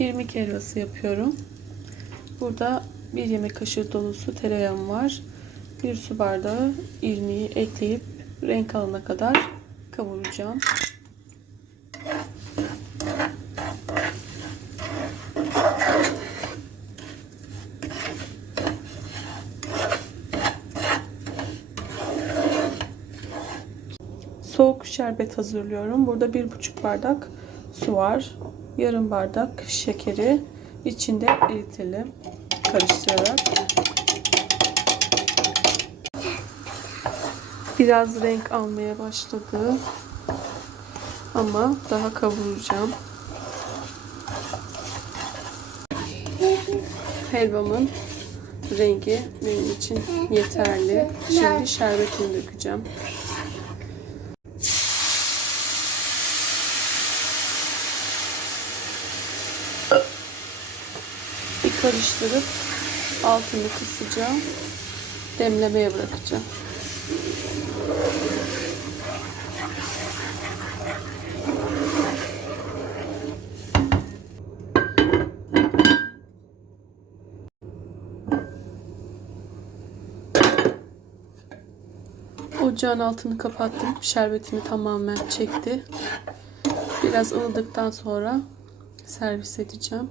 irmik helvası yapıyorum. Burada bir yemek kaşığı dolusu tereyağım var. Bir su bardağı irmiği ekleyip renk alana kadar kavuracağım. Soğuk şerbet hazırlıyorum. Burada bir buçuk bardak su var. Yarım bardak şekeri içinde eritelim. Karıştırarak. Biraz renk almaya başladı. Ama daha kavuracağım. Helvamın rengi benim için yeterli. Şimdi şerbetini dökeceğim. Bir karıştırıp altını kısacağım. Demlemeye bırakacağım. Ocağın altını kapattım. Şerbetini tamamen çekti. Biraz ılıdıktan sonra servis edeceğim.